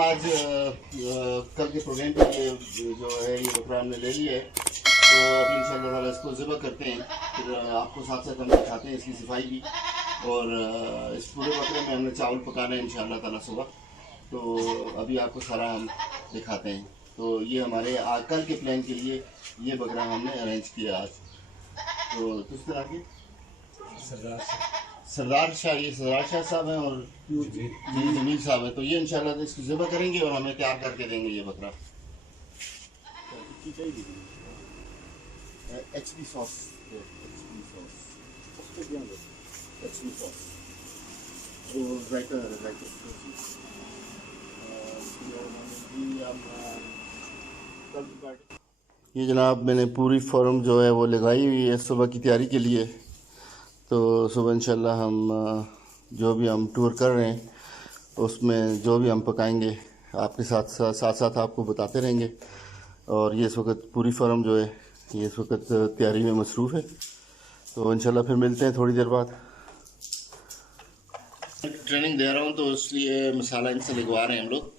आज कल के प्रोग्राम के लिए जो है ये बकरा हमने ले लिया है, तो अभी इंशाल्लाह ताला इसको ज़िबा करते हैं, फिर आपको साथ साथ हम दिखाते हैं इसकी सफाई भी। और इस पूरे बकरे में हमने चावल पकाना है इंशाल्लाह ताला सुबह, तो अभी आपको सारा हम दिखाते हैं। तो ये हमारे कल के प्लान के लिए ये बकरा हमने अरेंज किया आज। तो किस तरह के सरदार शाह साहब हैं और जमील साहब हैं। तो ये इंशाल्लाह इसको ज़िबा करेंगे और हमें तैयार करके देंगे ये बकरा। एचडी सॉस ये जनाब मैंने पूरी फॉर्म जो है वो लगाई हुई है सुबह की तैयारी के लिए। तो सुबह इंशाल्लाह हम जो भी हम टूर कर रहे हैं उसमें जो भी हम पकाएंगे आपके साथ आपको बताते रहेंगे। और ये इस वक्त पूरी फॉर्म जो है ये इस वक्त तैयारी में मसरूफ़ है। तो इंशाल्लाह फिर मिलते हैं थोड़ी देर बाद। ट्रेनिंग दे रहा हूँ तो इसलिए मसाला इनसे लगवा रहे हैं हम लोग।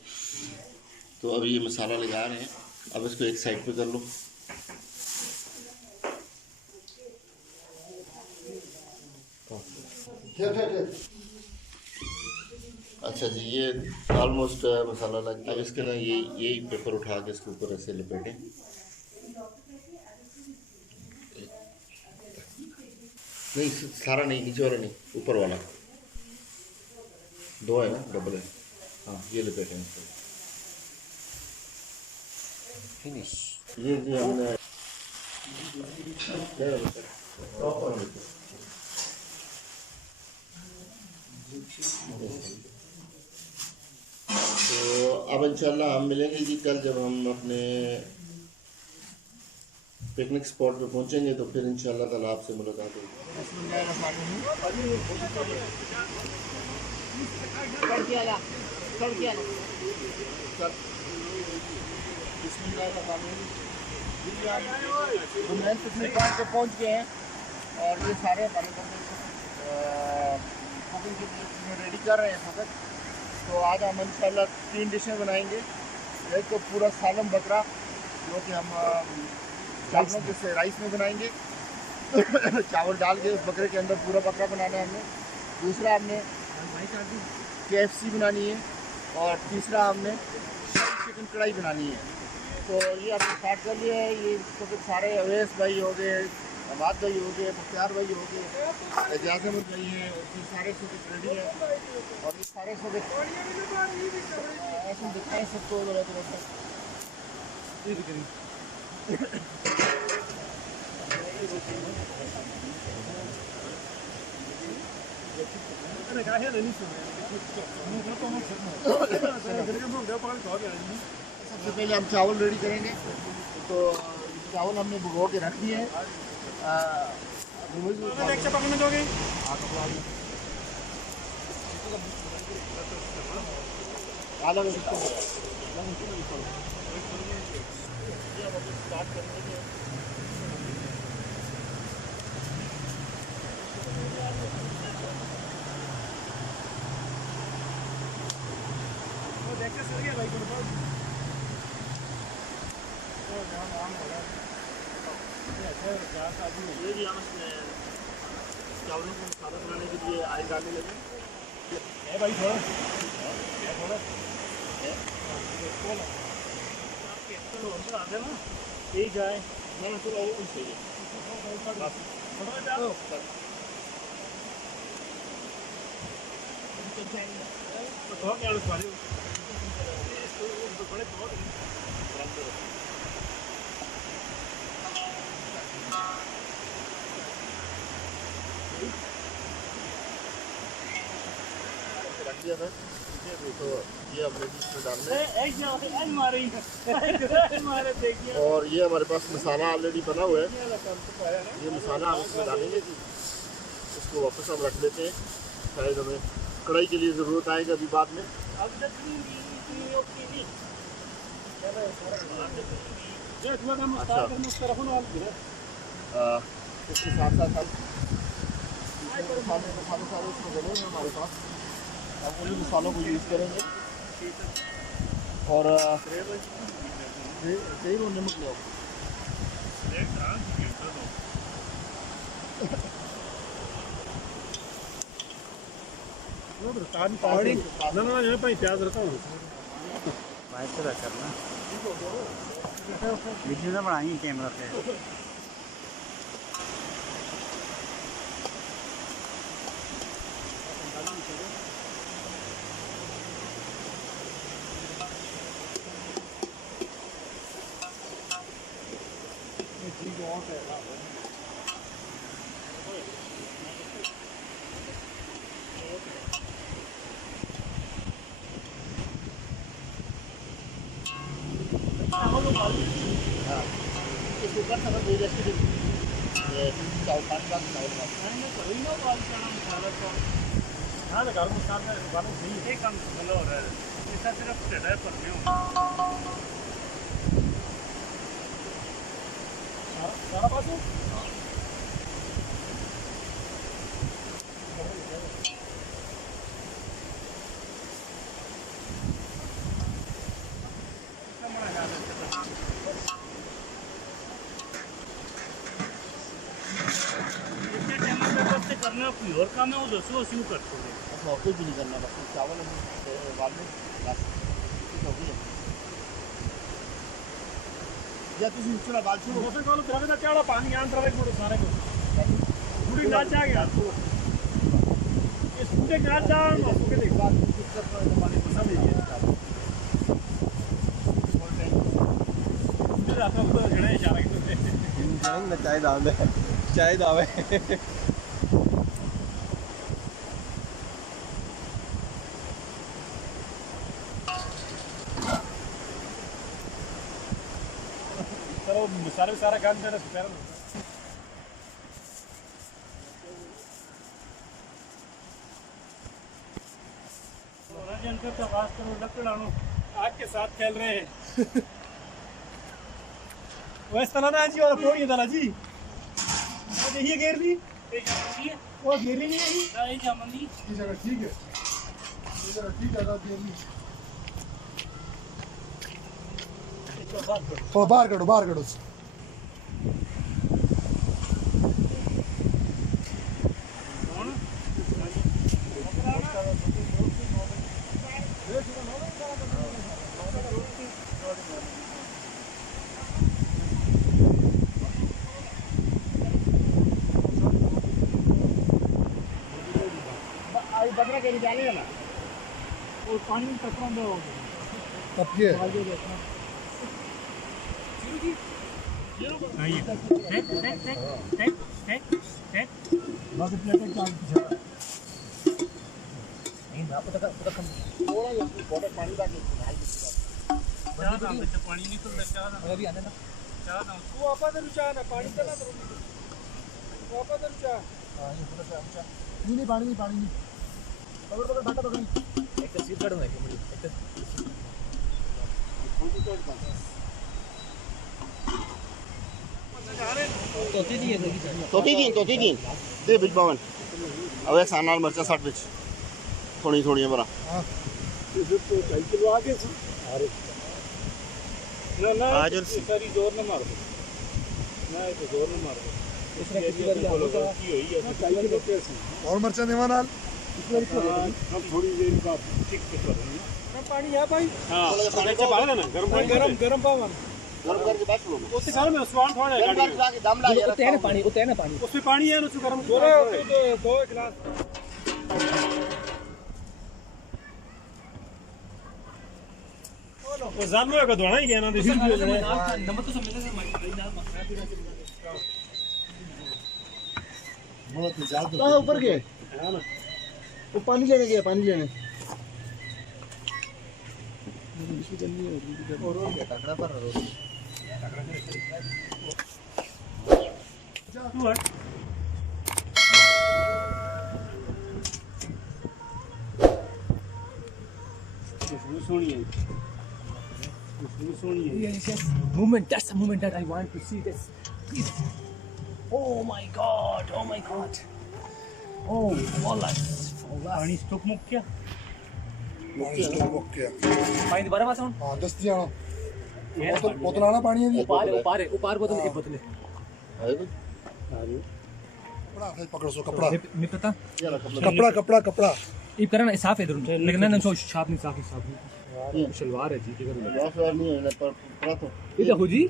तो अभी ये मसाला लगा रहे हैं, अब इसको एक साइड पे कर लो। अच्छा जी, ये ऑलमोस्ट मसाला लग गया। अब इसके ना यही पेपर उठा के इसके ऊपर ऐसे लपेटें। नहीं सारा नहीं, नीचे वाला नहीं, ऊपर वाला। दो है ना, डबल है। हाँ ये लपेटें इसको। फिनिश। ये जो हमने तो अब इंशाल्लाह हम मिलेंगे जी कल, जब हम अपने पिकनिक स्पॉट पे पहुंचेंगे तो फिर इंशाल्लाह ताला आपसे मुलाकात होगी। हम पिकनिक पॉइंट पे पहुंच गए हैं और ये सारे हमारे कुकिंग के लिए रेडी कर रहे हैं इस वक्त। तो आज हम इंशाल्लाह 3 डिशें बनाएंगे। एक तो पूरा सालम बकरा जो कि हम चावलों के से राइस में बनाएंगे चावल डाल के उस बकरे के अंदर पूरा बकरा बनाना है हमने। दूसरा हमने KFC बनानी है और तीसरा हमने चिकन कढ़ाई बनानी है। तो ये हमने स्टार्ट कर लिया है। ये इस वक्त सारे अवैस भाई हो गए, अहमद भाई हो गए, मुख्तार भाई हो गए, एजाज अहमद भाई हैं, और सारे सब रेडी हैं। और ये सारे सब ऐसे दिखाएँ सबको सबसे पहले हम चावल रेडी करेंगे। तो चावल हमने भिगो के रख दिए हैं। ये भी हम चावलों को मसाला बनाने के लिए आयल डालने लगे है भाई। थोड़ा आते ना ठीक है ना, चलो सही है। रख दिया था, तो ये हमने इसमें डालना है। और ये हमारे पास मसाला ऑलरेडी बना हुआ है। ये मसाला हम इसमें डालेंगे जी। इसको वापस हम रख लेते हैं, शायद हमें कढ़ाई के लिए ज़रूरत आएगा अभी बाद में। अच्छा इसके साथ साथ हम मसाले सारे इसमें डले हैं हमारे पास। अब उन्हीं मसालों को यूज़ करेंगे। और सही रो नमक लो ना जो भाई प्याज रखा हूँ करना वीडियो ना बनाई कैमरा पे करना कोई और काम है वो दसो असं कर छोड़े और कुछ भी नहीं करना बस चावल उबाल दो बस हो गया या तुम चला बाल छोड़ो दोस्तों कॉल तरह का चाड़ा पानी आंतर में छोड़ो सारे को पूरी ना चाह गया ये सूटे ना चाह ना सूटे देख बात पानी पसंद है ये मुझे रात को जड़े इशारा करते हैं ना चाय दावे सारा गान मेरा सुपर जनकर तो आवाज करो लकड़ानो आग के साथ खेल रहे हैं वैसे तलाना जी और फोड़िए तला जी वो देखिए घेर ली वो घेर ली नहीं है जामनी ये जगह ठीक है ये जगह ठीक है बाहर करो बकरा के निकालेगा ना वो पानी में कचरा दो अब ये बाकी प्लेटें चाल नहीं ना पता थोड़ा थोड़ा पानी डाल के पानी नहीं तो चाह अभी आने ना चाह ना तू वापस रुचा ना पानी चला तो वापस रुचा नहीं पानी नहीं पकड़ भाटा पकड़ एक सीट काढून आहे मुली तोती दी दे बिच बावन अवे सानाल मरचा 60 बिच थोड़ी बरा हां तो कई किलो आगे से अरे ना आज सारी जोर ना मार दो ना तो जोर ना मार दो इसने किसी बार की हुई है और मरचा देवा नाल हम थोड़ी देर बाद ठीक कर देंगे पानी है भाई हां पानी से बाहर ना गरम पावन गरम करके बैठ लो उससे घर में स्वान थोड़ा है गरम करके दम ला यार उतने पानी उसमें पानी है ना तो गरम दो गिलास वो जानू है का दोना ही है ना देसी नमक तो समझते हैं बहुत ज्यादा कहां ऊपर गए है ना वो पानी लेने गया पानी लेने और टकरा पर तू है सोनी है Yes. Movement. That's the movement that I want to see. This. Please. Oh my God. Oh, wallah. पानी स्टॉक मुक क्या पानी स्टॉप ओके पानी दोबारा पास ऑन हाँ 10 दिया बोतल आना पानी है ऊपर बोतल एक बोतल है कपड़ा है पकड़ो सो कपड़ा मैं पता कपड़ा ये करना साफ है इधर लेकिन ना सो छाप नहीं साफ शलवार है जी इधर यार नहीं है पर तो इधर हो जी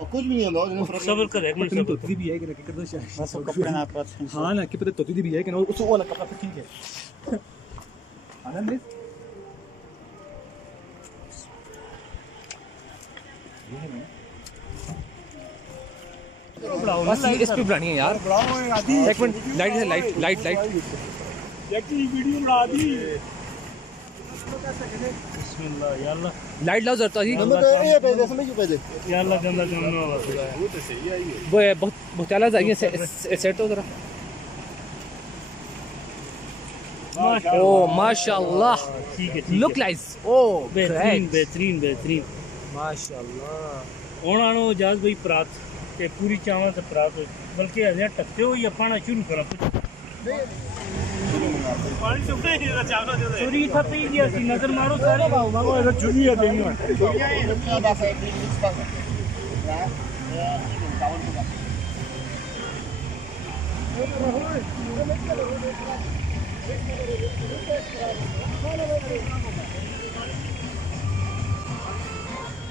और कुछ भी नहीं होगा जिन्हें फर्क सबर कर एक मिनट तो भी है कि ना कर दो बस वो कपड़े ना पास हाँ ना कि पता तो भी है कि ना उसको वाला कपड़ा तो ठीक है आनंद बस इस पे बनानी है यार एक मिनट लाइट है लाइट एक्चुअली वीडियो बना दी बिस्मिल्लाह या अल्लाह लाइट लाओ जरा जी ये पैसे समझ क्यों पैसे या अल्लाह गंदा काम ना हो वो बहुत बहुत चला जाइए सेट हो जरा ओ माशाल्लाह ठीक है लुक नाइस ओ बेहतरीन माशाल्लाह ਹੁਣ ਆਣੋ ਜਾਜ ਬਈ ਪ੍ਰਾਤ ਤੇ ਪੂਰੀ ਚਾਵਾਂ ਤੇ ਪ੍ਰਾਤ ਬਲਕਿ ਅਜੇ ਟੱਕੇ ਹੋਈ ਆਪਾਣਾ ਸ਼ੁਰੂ ਕਰਾਂ ਕੁਝ ਪਾਣੀ ਸੁੱਕੇ ਜਿਹੜਾ ਚਾਵਲਾ ਦੇ ਸੂਰੀ ਥੱਪੀ ਗਿਆ ਸੀ ਨਜ਼ਰ ਮਾਰੋ ਸਾਰੇ ਬਾਬਾ ਇਹ ਜੁਨੀਆ ਦੇਣੀ ਹੁਣ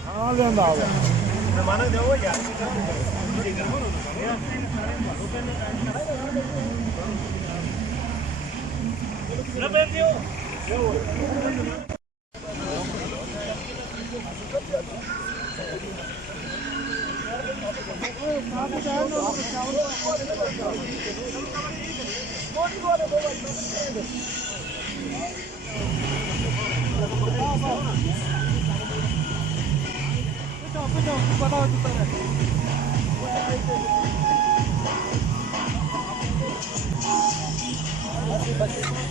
हाँ लेना आ गया माना जाओ यार ना बैठ दियो